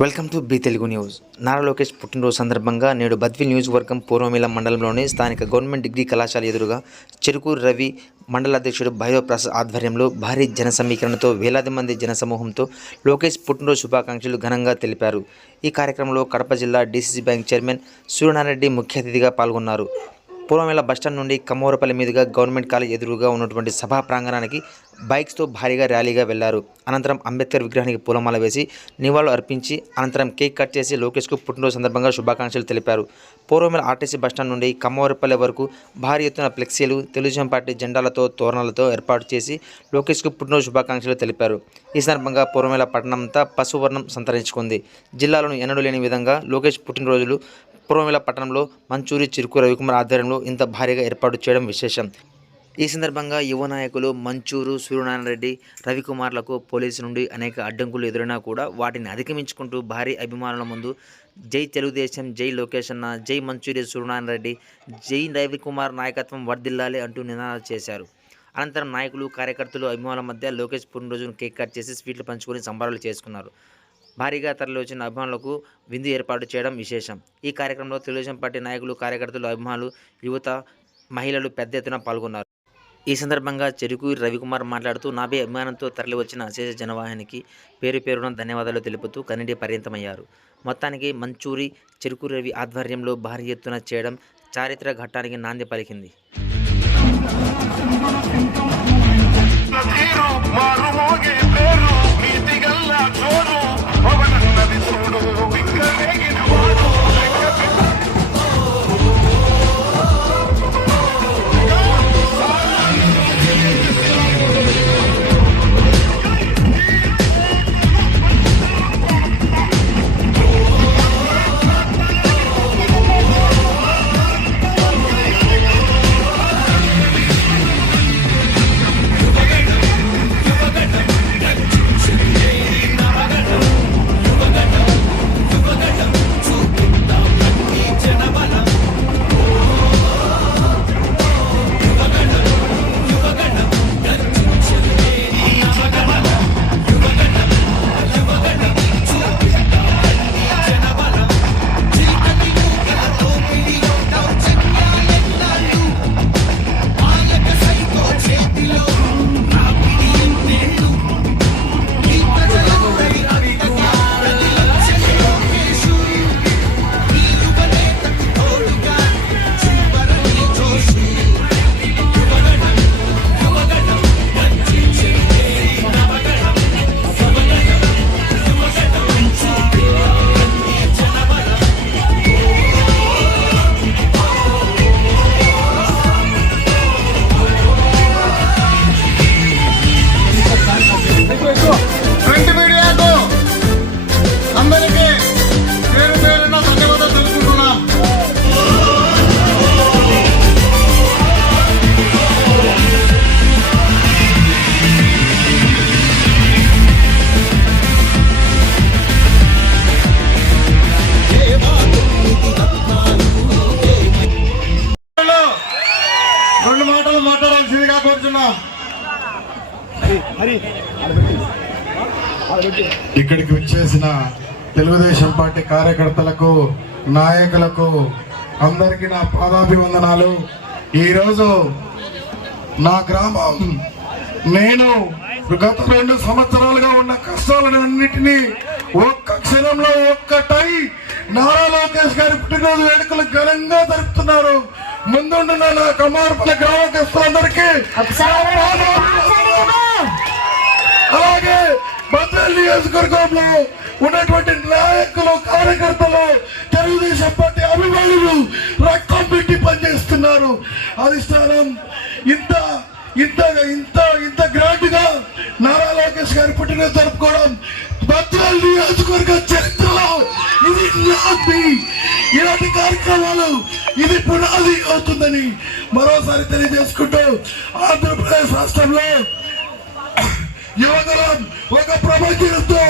Welcome to B Telugu news. Nara Lokesh పుట్టినరోజు సందర్భంగా నేడు బద్విల్ నియోజకవర్గం పూర్వమిల మండలంలోని స్థానిక గవర్నమెంట్ డిగ్రీ కళాశాల ఎదురుగా చెరుకూరు రవి మండల అధ్యక్షుడు భైరవ్ ప్రసాద్ ఆధ్వర్యంలో భారీ జన సమీకరణతో వేలాది మంది జన సమూహంతో లోకేష్ పుట్టినరోజు శుభాకాంక్షలు ఘనంగా తెలిపారు. ఈ కార్యక్రమంలో కడప జిల్లా డీసీసీ బ్యాంక్ చైర్మన్ సూర్యనారాయణ ముఖ్య అతిథిగా పాల్గొన్నారు. పూర్వమేళ బస్టాండ్ నుండి కమ్మోరపల్లి మీదుగా గవర్నమెంట్ కాలేజ్ ఎదురుగా ఉన్నటువంటి సభా ప్రాంగణానికి బైక్స్తో భారీగా ర్యాలీగా వెళ్ళారు. అనంతరం అంబేద్కర్ విగ్రహానికి పూలమాల వేసి నివాళులు అర్పించి అనంతరం కేక్ కట్ చేసి లోకేష్కు పుట్టినరోజు సందర్భంగా శుభాకాంక్షలు తెలిపారు. పూర్వమేళ ఆర్టీసీ బస్టాండ్ నుండి కమ్మవరపల్లి వరకు భారీ ఎత్తున ఫ్లెక్సీలు తెలుగుదేశం పార్టీ జెండాలతో తోరణాలతో ఏర్పాటు చేసి లోకేష్కు పుట్టినరోజు శుభాకాంక్షలు తెలిపారు. ఈ సందర్భంగా పూర్వమేళ పట్టణంతా పసువర్ణం సంతరించుకుంది. జిల్లాలోని ఎన్నడూ లేని విధంగా లోకేష్ పుట్టినరోజులు పూర్వమిల పట్టణంలో మంచూరి చిరుకు రవికుమార్ ఆధ్వర్యంలో ఇంత భారీగా ఏర్పాటు చేయడం విశేషం. ఈ సందర్భంగా యువ నాయకులు మంచూరు సూర్యనారాయణ రెడ్డి రవికుమార్లకు పోలీసు నుండి అనేక అడ్డంకులు ఎదురైనా కూడా వాటిని అధిగమించుకుంటూ భారీ అభిమానుల ముందు జై తెలుగుదేశం జై లోకేష్ అన్న జై మంచూరి సూర్యనారాయణ రెడ్డి జై రవికుమార్ నాయకత్వం వర్ధిల్లాలి అంటూ నినాదాలు చేశారు. అనంతరం నాయకులు కార్యకర్తలు అభిమానుల మధ్య లోకేష్ పుట్టినరోజును కేక్ కట్ చేసి స్వీట్లు పంచుకొని సంబరాలు చేసుకున్నారు. భారీగా తరలివచ్చిన అభిమానులకు విందు ఏర్పాటు చేయడం విశేషం. ఈ కార్యక్రమంలో తెలుగుదేశం పార్టీ నాయకులు కార్యకర్తలు అభిమానులు యువత మహిళలు పెద్ద ఎత్తున పాల్గొన్నారు. ఈ సందర్భంగా చెరుకు రవికుమార్ మాట్లాడుతూ నాభి అభిమానంతో తరలివచ్చిన అశేష జనవాహినికి పేరు పేరున ధన్యవాదాలు తెలుపుతూ కన్నడి పర్యంతమయ్యారు. మొత్తానికి మంచూరి చెరుకు రవి ఆధ్వర్యంలో భారీ ఎత్తున చేయడం చారిత్రక ఘట్టానికి నాంది పలికింది. మారుమోగే కోరుతున్నాం ఇక్కడికి వచ్చేసిన తెలుగుదేశం పార్టీ కార్యకర్తలకు నాయకులకు అందరికీ నా పాదాభివందనాలు. ఈరోజు నా గ్రామం నేను గత రెండు సంవత్సరాలుగా ఉన్న కష్టాలన్నింటినీ ఒక్క క్షణంలో ఒక్కటై నారా లోకేష్ గారి పుట్టినరోజు వేడుకలు ఘనంగా జరుపుతున్నారు. ముందుండున్న నా కమార్పల్లి గ్రామస్తులందరికీ అలాగే బద్వేల్ నియోజకవర్గంలో ఉన్నటువంటి నాయకులు కార్యకర్తలు తెలుగుదేశం పార్టీ అభిమానులు రక్తం పెట్టి పనిచేస్తున్నారు. అధిష్టానం ఇంత ఇంత ఇంత ఇంత గ్రాండ్గా నారా లోకేష్ గారి పుట్టినరోజు జరుపుకోవడం బద్వేల్ నియోజకవర్గ చరిత్రలో ఇది ఇలాంటి కార్యక్రమాలు ఇది పునాది అవుతుందని మరోసారి తెలియజేసుకుంటూ ఆంధ్రప్రదేశ్ రాష్ట్రంలో యువకులం ఒక ప్రపంచంతో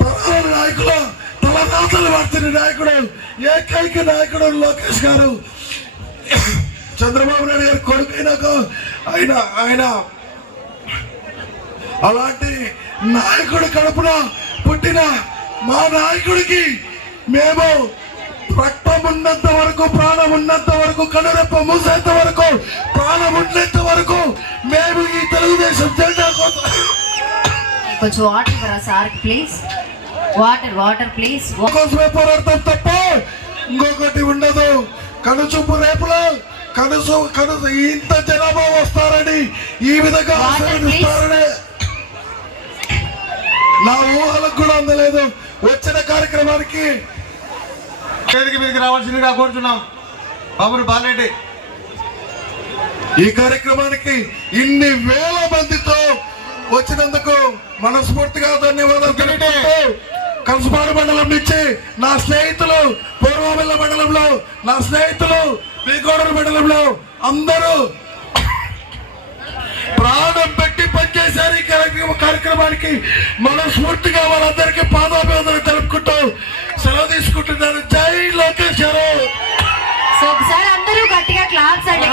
ప్రధాన నాయకుల తలరాతలు మార్చిన నాయకుడు ఏకైక నాయకుడు లోకేష్ గారు. చంద్రబాబు నాయుడు గారి కొడుకైనాక ఆయన ఆయన అలాంటి నాయకుడు కడుపున పుట్టిన మా నాయకుడికి మేము రక్తం ఉన్నంత వరకు ప్రాణం ఉన్నంత వరకు కనురెప్ప మూసేంత వరకు ప్రాణం ఉన్నంత వరకు మేము ఈ తెలుగుదేశం జెండా కోసం కొంచెం వాటర్ ఇవ్వరా sir please water water please కోసమే పోరాడతాం తప్ప ఇంకొకటి ఉండదు. కనుచూపు రేపులో కనుసు కనుసు ఇంత జనాభా వస్తారని ఈ విధంగా ఆశీర్వదిస్తారని నా ఊహలకు కూడా అందలేదు. వచ్చిన కార్యక్రమానికి వేదిక మీదకి రావాల్సిందిగా కోరుతున్నాం. బాబుని బాలరెడ్డి ఈ కార్యక్రమానికి ఇన్ని వేల మందితో వచ్చినందుకు మనస్ఫూర్తిగా ధన్యవాదాలు కలసపాడు మండలం నుంచి నా స్నేహితులు పూర్వమిల్ల మండలంలో నా స్నేహితులు మీకోడూరు మండలంలో అందరూ ప్రాణం పెట్టి పనిచేశారు ఈ కార్యక్రమ కార్యక్రమానికి. మనస్ఫూర్తిగా వాళ్ళందరికీ పాదాభివందనలు తెలుపుకుంటూ సెలవు తీసుకుంటున్నాను జై లోకేశ్వరు సో ఒకసారి అందరూ గట్టిగా క్లాప్స్ అండి.